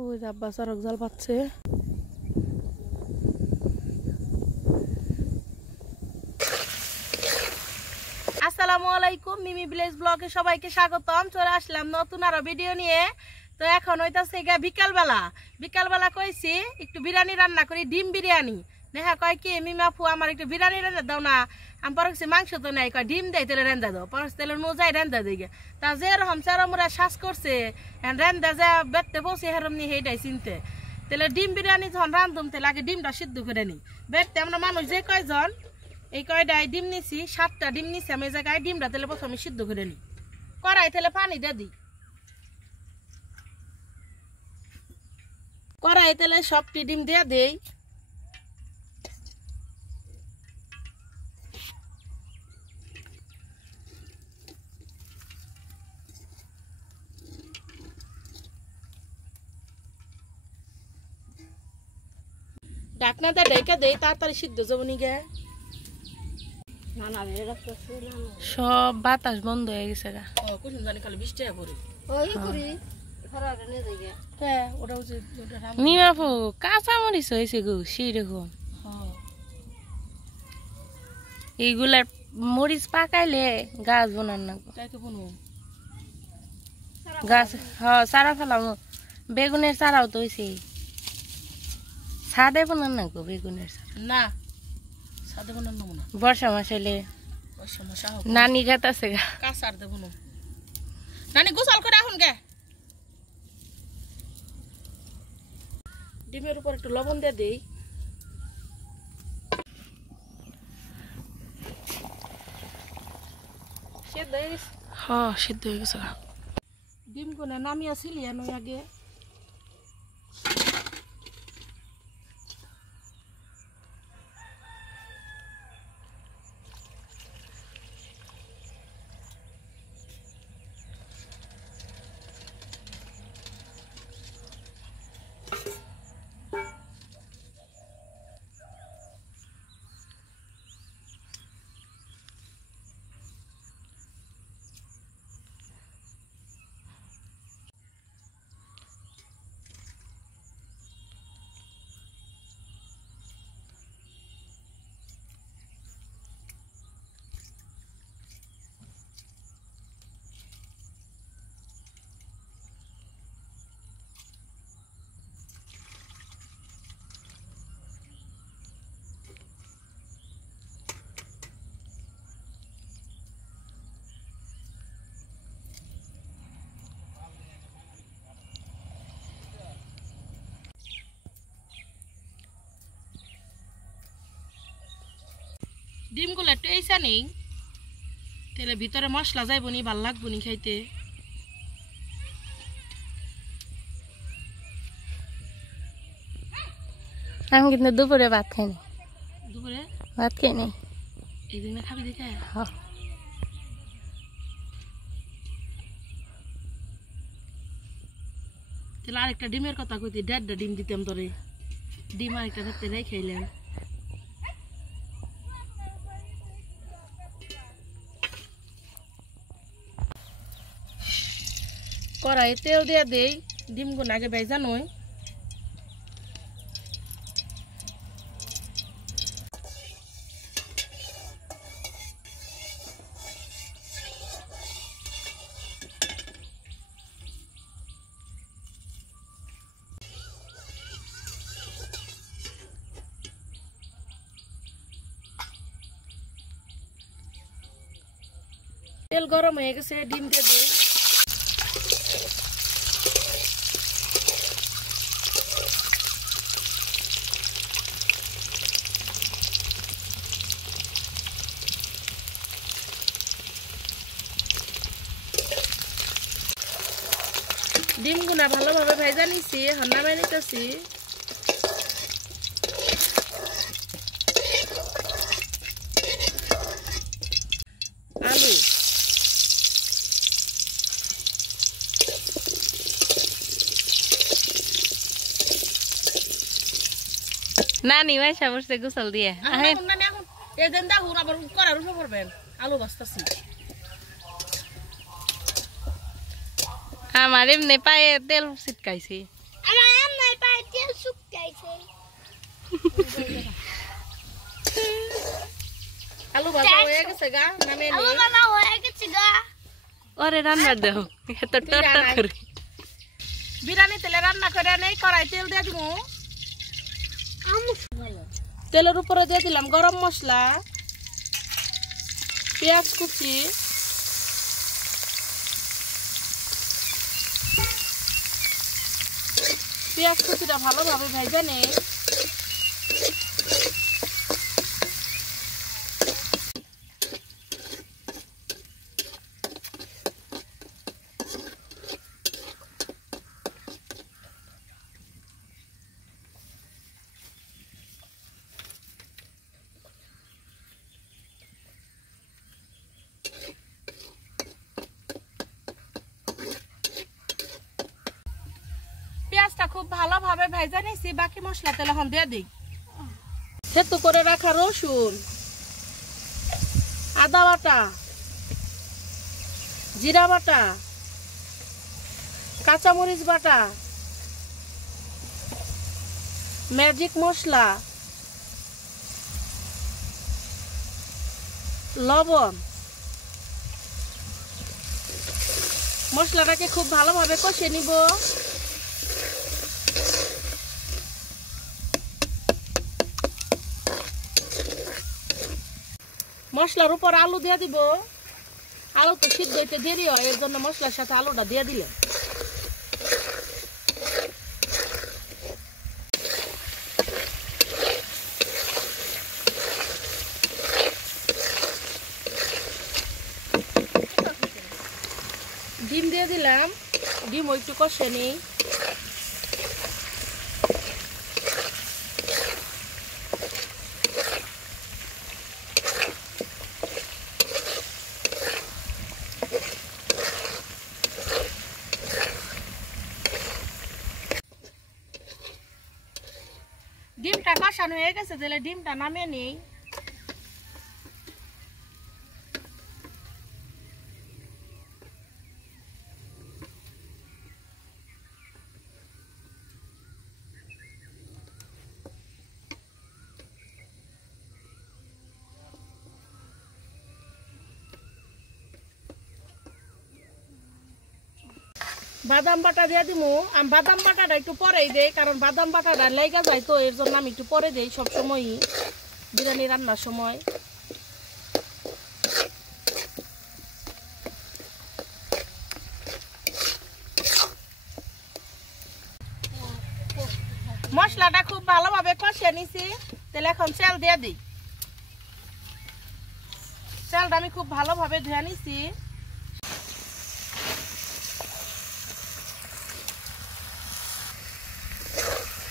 ওই যে আব্বা সড়ক জাল পাচ্ছে। আসসালামু আলাইকুম, মিমি ভিলেজ ব্লগে সবাইকে স্বাগতম। চলে আসলাম নতুন আরো ভিডিও নিয়ে। তো এখন হইতাছে বিকালবেলা কইছি একটু বিরিয়ানি রান্না করি, ডিম বিরিয়ানি। নেহা কয় কি মিমি আপু আমার একটু বিরিয়ানি রান্না দাও না। আমি পরছি মাংস তো নাই, কয় ডিম দেয় তেলে রান্না দাও, পরশ তেলে নোজাই রান্না দিই। তা যেরকম চেরমরা শ্বাস করছে রান্না যা বেড়তে বসে হেরম নিয়ে সেইটাই চিনতে। তাহলে ডিম বিরিয়ানি যখন রান্ধুম তাহলে আগে ডিমটা সিদ্ধ করে নিই। বেড়তে আমরা মানুষ যে কয়জন এই কয়টায় ডিম নিছি, 7টা ডিম নিছি আমি। এই জায়গায় ডিমটা তাহলে প্রথমে সিদ্ধ করে নিই। কড়াই তাহলে পানি দিয়ে দিই। কড়াই তাহলে সবটি ডিম দিয়ে দেই। ঢাকনাটা ঢেকে দেই, তাড়াতাড়ি সিদ্ধ যাবো নিগে। সব বাতাস বন্ধ হয়ে গেছে গা। খালি বৃষ্টি পড়ে মিমাপু কাঁচা মরিচ হয়েছে গো সেই রকম। এইগুলার মরিচ পাকাইলে গাছ বোনার না গাছ। হ্যাঁ চারা ফেলাম, বেগুনের চারাও তো হয়েছে। ছাদে বোনার না গো বেগুনের চারা না, ছাদে বোনার না মনে। বর্ষা মাস হইলে নানি গাত আছে গা, কাঁচার দেবো নানি গোসল করে এখন গে। ডিমের উপর একটু লবণ দিয়ে দেই। হ্যাঁ সিদ্ধ হয়ে গেছে। ডিম গুলো নামিয়ে ছিলি আগে। ডিমগুলো একটু এইসা নেই, তাহলে ভিতরে মশলা যাইব নি, ভাল লাগবো নি খাইতে। আমি কিন্তু দুপুরে ভাত খাইনি। দুপুরে ভাত খাইনি, এই দিনে খাবি দেখে। তাহলে আরেকটা ডিমের কথা কইতে, 1.5টা ডিম দিতাম তোরে। ডিম আরেকটা রাতে রেখে খাইলাম। কড়াই তেল দিয়ে দেই, ডিমগুলো আগে ভেজা নই। তেল গরম হয়ে গেছে, ডিম দিয়ে দিই। ডিমগুলা ভালোভাবে ভেজা নিছি, নামাই নিতেছি। আলু নানি মাইশা বসে গোসল দিয়ে আলু বাস্তাছি। আমার এমনি পায়ে তেল ছিটকাইছি। আলু ভাজা হয়ে গেছে গা নামে নি ওরে রান্না দাও এত টট করে বিরিয়ানি তেলে রান্না করে নেই কড়াই তেল দিয়ে দিব তেলের উপরে দিয়ে দিলাম গরম মশলা পেঁয়াজ কুচি পেঁয়াজ কুচিটা ভালোভাবে ভেজে নেই পেঁয়াজটা খুব ভালোভাবে ভেজে নিয়েছি বাকি মশলা তেল এখন দিয়ে দিই সেতু করে রাখা রসুন আদা বাটা জিরা বাটা কাঁচামরিচ বাটা ম্যাজিক মশলা লবণ মশলাটাকে খুব ভালোভাবে কষিয়ে নিব মশলার উপর আলু দিয়ে দিব আলু তো সিদ্ধ হইতে দেরি হয় এর জন্য মশলার সাথে আলুটা দিয়ে দিলে ডিম দিয়ে দিলাম ডিম একটু কষে নিই ডিমটা কষানো হয়ে গেছে তাহলে ডিমটা নামিয়ে নেই বাদাম বাটা দিয়ে দিমু আমি বাদাম বাটাটা একটু পরেই দেই কারণ বাদাম বাটাটা লেগে যায় তো এর জন্য আমি একটু পরে দেই সব সময়ই বিরিয়ানি রান্নার সময় মশলাটা খুব ভালোভাবে কষিয়ে নিছি তাহলে এখন চাল দিয়ে দিই চালটা আমি খুব ভালোভাবে ধুয়ে নিছি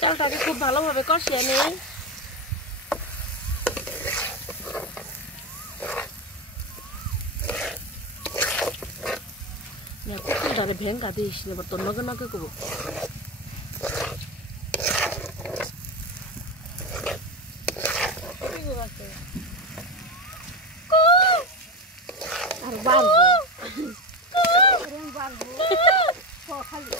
চালটাকে খুব ভালোভাবে কষিয়ে নেই কুকুরটারে ভেঙ্গা দিস এবার তোর নগে নগে করবো আর বাড়বো খালি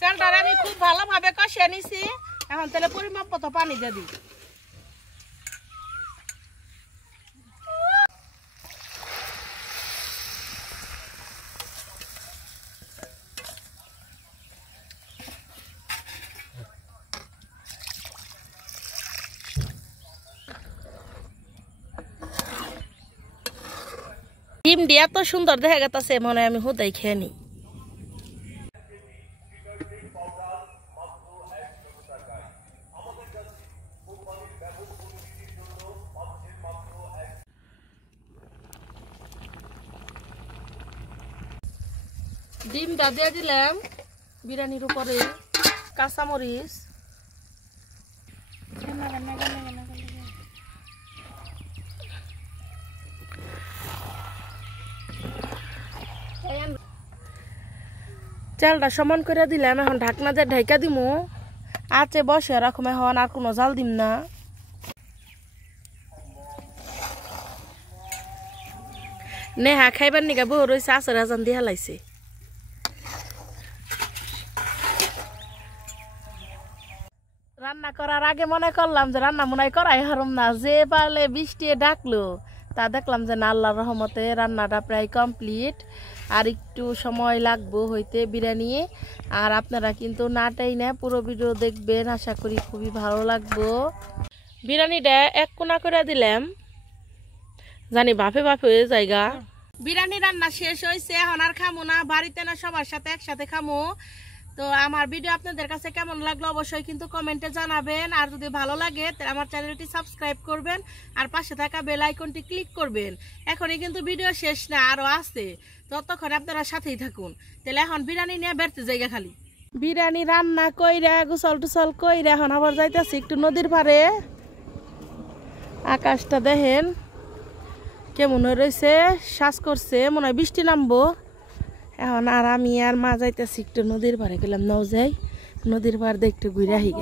চালটারে আমি খুব ভালোভাবে কষিয়ে নিছি এখন তাহলে পরিমাপ মতো পানি দিয়ে দিই ডিম দিয়ে এত সুন্দর দেখা গেছে মনে হয় আমি হুদাই খেয়ে নি ডিমটা দিয়ে দিলাম বিরিয়ানির উপরে কাঁচামরিচ চালটা সমান করে দিলাম, এখন ঢাকনা দিয়ে ঢাইকা দিমু। আছে বসে রাখুম, এখন আর কোনো জাল দিম না। নেহা খাইবার নিগা বউ রয়েছে, আসর আজান দিয়ে হালাইছে। রান্না করার আগে মনে করলাম যে রান্না মনে হয় করাই হারম না, যে পারলে বৃষ্টি ডাকলো তা দেখলাম যে না, আল্লাহর রহমতে রান্নাটা প্রায় কমপ্লিট। আর একটু সময় লাগবো হইতে বিরিয়ানি। আর আপনারা কিন্তু নাটাই না, পুরো ভিডিও দেখবেন, আশা করি খুবই ভালো লাগবো। বিরিয়ানিটা এক কোনা করে দিলাম, জানি বাফে বাফে হয়ে জায়গা। বিরিয়ানি রান্না শেষ হয়েছে, এখন আর খামো না, বাড়িতে না সবার সাথে একসাথে খামো। তো আমার ভিডিও আপনাদের কাছে কেমন লাগলো অবশ্যই কিন্তু কমেন্টে জানাবেন। আর যদি ভালো লাগে তাহলে আমার চ্যানেলটি সাবস্ক্রাইব করবেন, আর পাশে থাকা বেল আইকনটি ক্লিক করবেন। এখনই কিন্তু ভিডিও শেষ না, আরও আছে, ততক্ষণ আপনারা সাথেই থাকুন। তাহলে এখন বিরিয়ানি নিয়ে বেরতে জায়গা খালি। বিরিয়ানি রান্না কইরা গোসল টুসল কইরা এখন আবার যাইতেছি একটু নদীর পাড়ে। আকাশটা দেখেন কেমন হয়ে রয়েছে, শ্বাস করছে, মনে হয় বৃষ্টি নামবো। এখন আর আমি আর মা যাইতেছি একটু নদীর পাড়ে, গেলাম নাও যাই নদীর পাড় দিয়ে একটু ঘুরে আসি।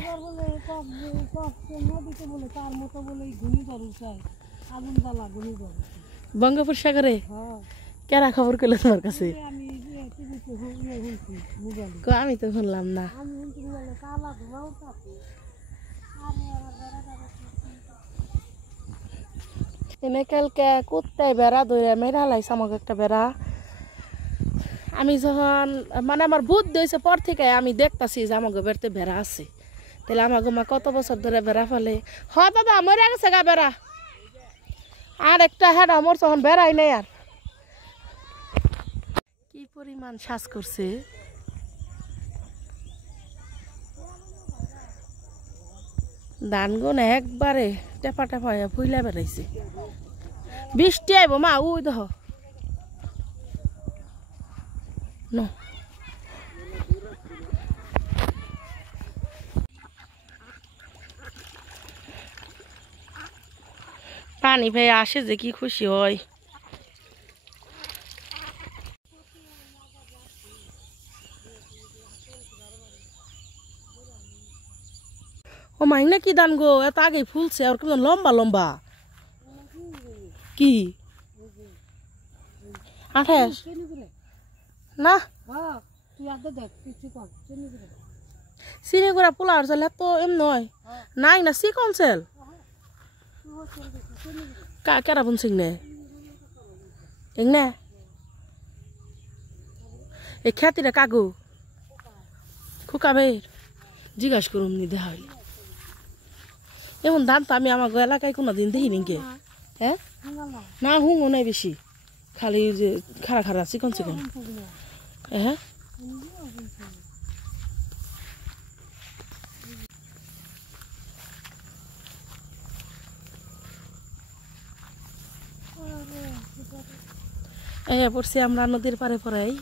বঙ্গোপসাগরে কেরা খবর করলো তোমার কাছে? আমি তো শুনলাম না। এনে কালকে কুত্তায় বেড়া ধরে মেরা লাইছে আমাকে একটা বেড়া। আমি যখন মানে আমার বুধ দিয়েছে পর থেকে আমি দেখতেছি যে আমাকে বেড়তে বেড়া আছে। তাহলে আমাকে মা কত বছর ধরে বেড়া ফেলে। হ দাদা মরে গেছে গা বেড়া, আর একটা হ্যাঁ আমার তখন বেড়াই নেই। আর কি পরিমাণ শ্বাস করছে। ধান গুন একবারে টেপা টেপা হয়ে ফুইলা বেড়াইছে। বৃষ্টি আইব মা, ওই দেখ ন। পানি ভাই আসে যে কি খুশি হয়। ও মাইনা কি দান গো, এত আগে ফুলছে আর কেমন লম্বা লম্বা। কি 28 না চিনি গুড়া পোলার চাল তো এম নয় নাই না চিকন চেল কেরা বুনছিং নে এং না এই খ্যাতিরা কাগু খুকাবে জিজ্ঞাসা করুন নি দেখা হইলে। এমন ধান তো আমি আমার এলাকায় কোনো দিন দেখি নিকে। হ্যাঁ না হুঙ্গো নাই বেশি, খালি যে খারা খারা চিকন চিকন। হ্যাঁ পড়ছি আমরা নদীর পারে পড়াই।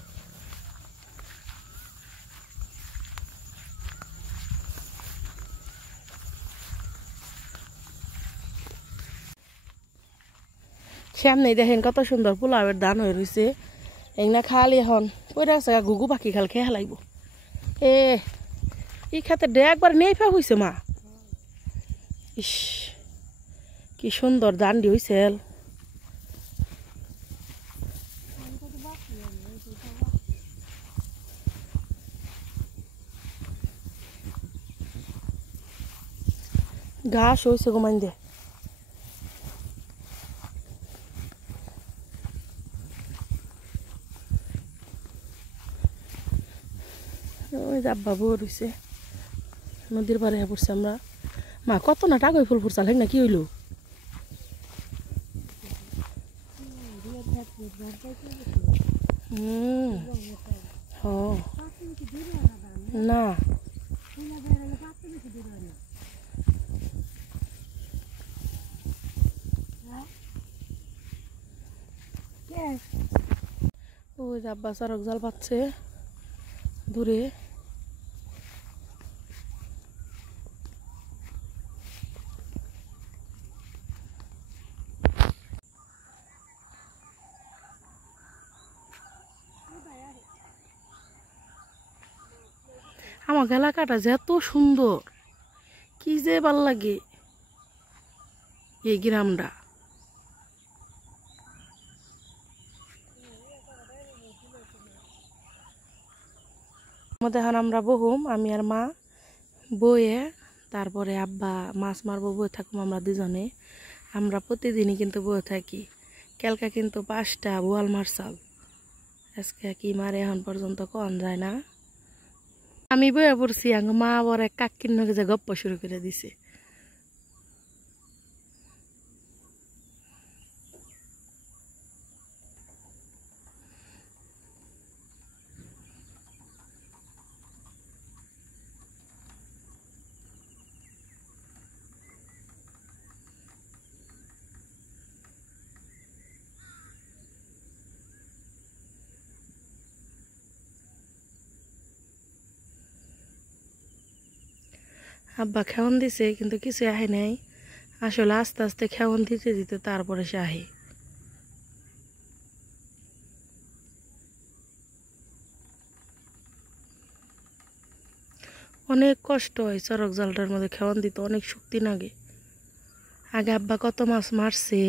সামনে দেখেন কত সুন্দর পোলাওয়ের ধান হয়ে রয়েছে। এগুলা খালি এখন ওই রাখছে ঘুঘু পাখি খাল খেয়ে হেলাইব। ই খাতে ডে একবার নেই ফা হয়েছে মা। ইস কি সুন্দর দান্ডি হয়েছে। ঘাস হয়েছে গোমাইন দে। ওই যাব্বা বউ রয়েছে নদীর পাড়ে পড়ছে আমরা। মা কত না টাকা ফুল ফুরসাল হেন না কি হইল। না ওই যাব্বা সড়ক জাল পাচ্ছে দূরে। আমার এলাকাটা যে এত সুন্দর, কি যে ভাল লাগে এই গ্রামটা। এখন আমরা বহুম, আমি আর মা বইয়ে, তারপরে আব্বা মাছ মারবো, বয়ে থাকুম আমরা দুজনে। আমরা প্রতিদিনই কিন্তু বয়ে থাকি। কালকা কিন্তু 5টা বোয়াল মারছাল, আজকে কি মারে এখন পর্যন্ত কন যায় না। আমি বয়ে পড়ছি, মা আবার এক কাকির নগে যে গপ্প শুরু করে দিছে। আব্বা খেওন দিছে কিন্তু কিছু আহে নাই, আসলে আস্তে আস্তে খেওন দিতে দিতে তারপরে সে আহে। অনেক কষ্ট হয় চরক জালটার মধ্যে খেওন দিতে, অনেক শক্তি লাগে। আগে আব্বা কত মাছ মারছে।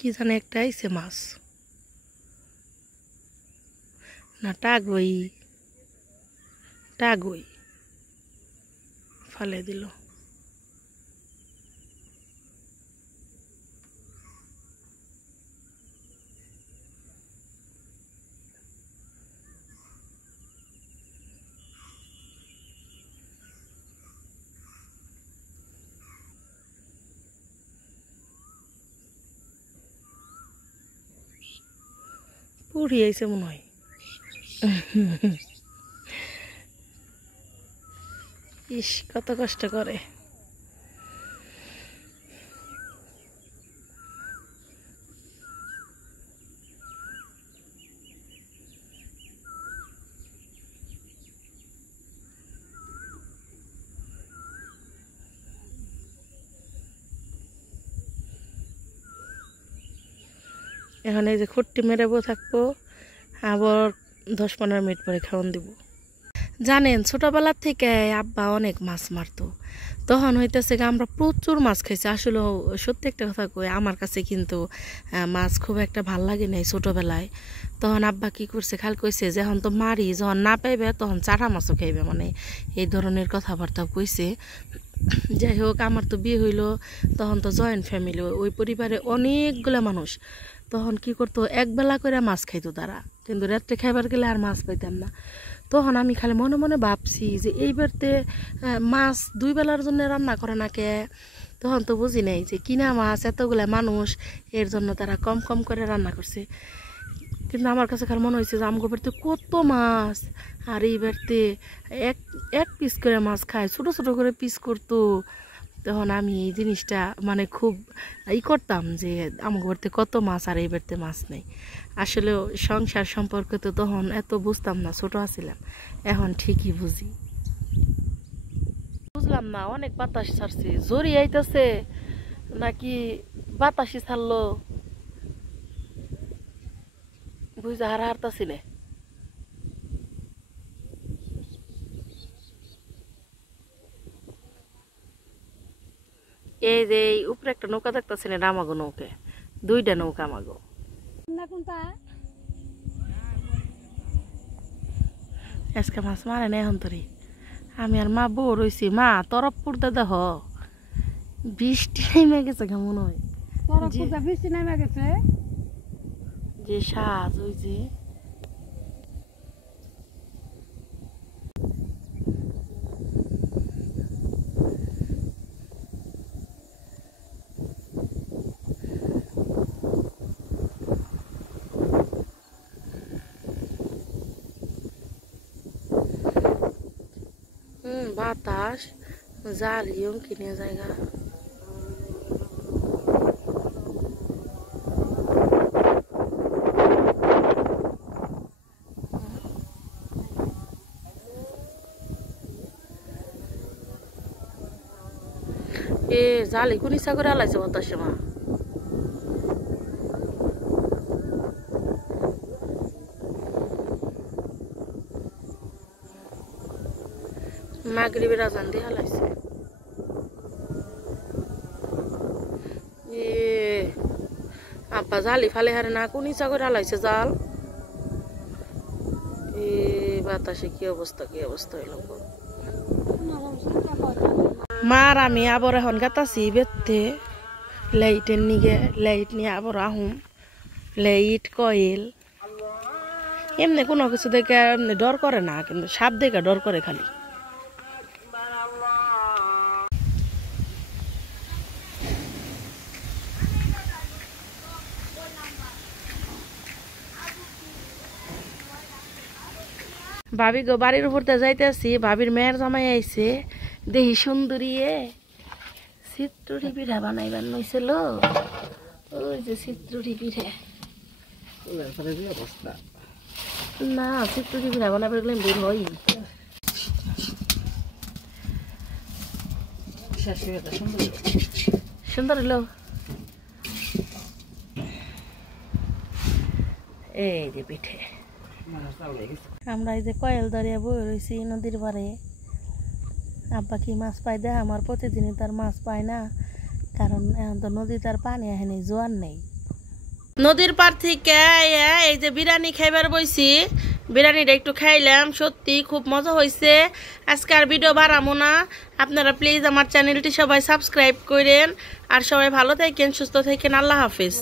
কি জানে একটা আইছে মাছ, না টাগই টাগই ফালে দিল। পুড়ি আইছে মনে হয়। ইস, কত কষ্ট করে। এখন এই যে খুঁটটি মেরাবো থাকবো, আবার 10-15 মিনিট পরে খাওয়ান দিব। জানেন ছোটবেলার থেকে আব্বা অনেক মাছ মারতো, তখন হইতেছে আমরা প্রচুর মাছ খাইছি। আসলে সত্যি একটা কথা কই, আমার কাছে কিন্তু মাছ খুব একটা ভাল লাগে নাই ছোটবেলায়। তখন আব্বা কি করছে, খাল কইছে যে এখন তো মারি, যখন না পাইবে তখন চারা মাছও খাইবে, মানে এই ধরনের কথাবার্তা কইছে। যাই হোক, আমার তো বিয়ে হইলো, তখন তো জয়েন্ট ফ্যামিলি, ওই পরিবারে অনেকগুলো মানুষ। তখন কি করতো, একবেলা করে মাছ খাইতো তারা, কিন্তু রাত্রে খাইবার গেলে আর মাছ পাইতাম না। তখন আমি খালি মনে মনে ভাবছি যে এইবারতে মাছ 2 বেলার জন্য রান্না করে না কে। তখন তো বুঝি নাই যে কিনা মাছ, এতগুলা মানুষ, এর জন্য তারা কম কম করে রান্না করছে। কিন্তু আমার কাছে খালি মনে হয়েছে যে আমগো বাড়িতে কত মাছ, আর এই বাড়িতে এক এক পিস করে মাছ খায়, ছোট ছোট করে পিস করতো। তখন আমি এই জিনিসটা মানে খুব করতাম যে আমার বাড়িতে কত মাছ আর এই বাড়িতে মাছ নেই। আসলে সংসার সম্পর্কে তো তখন এত বুঝতাম না, ছোট আছিলাম। এখন ঠিকই বুঝি। বুঝলাম না, অনেক বাতাস ছাড়ছে, জোরে আইতাছে নাকি বাতাসই ছাড়লো, বুঝা হার হারতাছি না। এই যে উপরে একটা নৌকা দেখতেছি না, আমাগো নৌকা, 2টা নৌকা আমাগো। আজকে মাছ মারে না এখন তোরে। আমি আর মা বউ রয়েছি। মা তরফ পড়তে দেখ, বৃষ্টি নেমে গেছে কেমন হয়, বৃষ্টি নেমে গেছে। যে সাজ ওই যে বাতাস, জালিও কিনে জায়গা। এ জালি কোন ইচ্ছা করে হালাইছে বাতাসে মা মাগরিবের আজান দিয়ে হালাইছে এ আব্বা জালি ফালে হারে না কোন ইচ্ছা করে হালাইছে জাল এ বাতাসে কি অবস্থা হইল মার আমি আবার এখন গাতাছি বেতে লাইটের নিগে লাইট নিয়ে আবার আহুম লাইট কয়েল এমনি কোনো কিছু দেখে এমনি ডর করে না কিন্তু সাপ দেখে ডর করে খালি ভাবি গো বাড়ির উপর যাইতেছি ভাবির মেয়ের জামাই আইছে দেহি সুন্দরী চিত্রটি পিঠা বানাইবার নইছিল ওই যে চিত্রটি পিঠা না চিত্রটি পিঠা বানাবার গেলে বের হই সুন্দর হলো এই যে পিঠে আমরা এই যে কয়েল দাঁড়িয়ে বয়ে রয়েছি নদীর পাড়ে আব্বা কি মাছ পাই দেয় আমার প্রতিদিনই তার মাছ পায় না কারণ এখন তো নদী তার পানি এখানে জোয়ার নেই নদীর পার থেকে এই যে বিরিয়ানি খাইবার বইছি বিরিয়ানিটা একটু খাইলাম সত্যি খুব মজা হয়েছে আজকে আর ভিডিও বাড়াবো না আপনারা প্লিজ আমার চ্যানেলটি সবাই সাবস্ক্রাইব করেন আর সবাই ভালো থাকেন সুস্থ থাকেন আল্লাহ হাফিজ।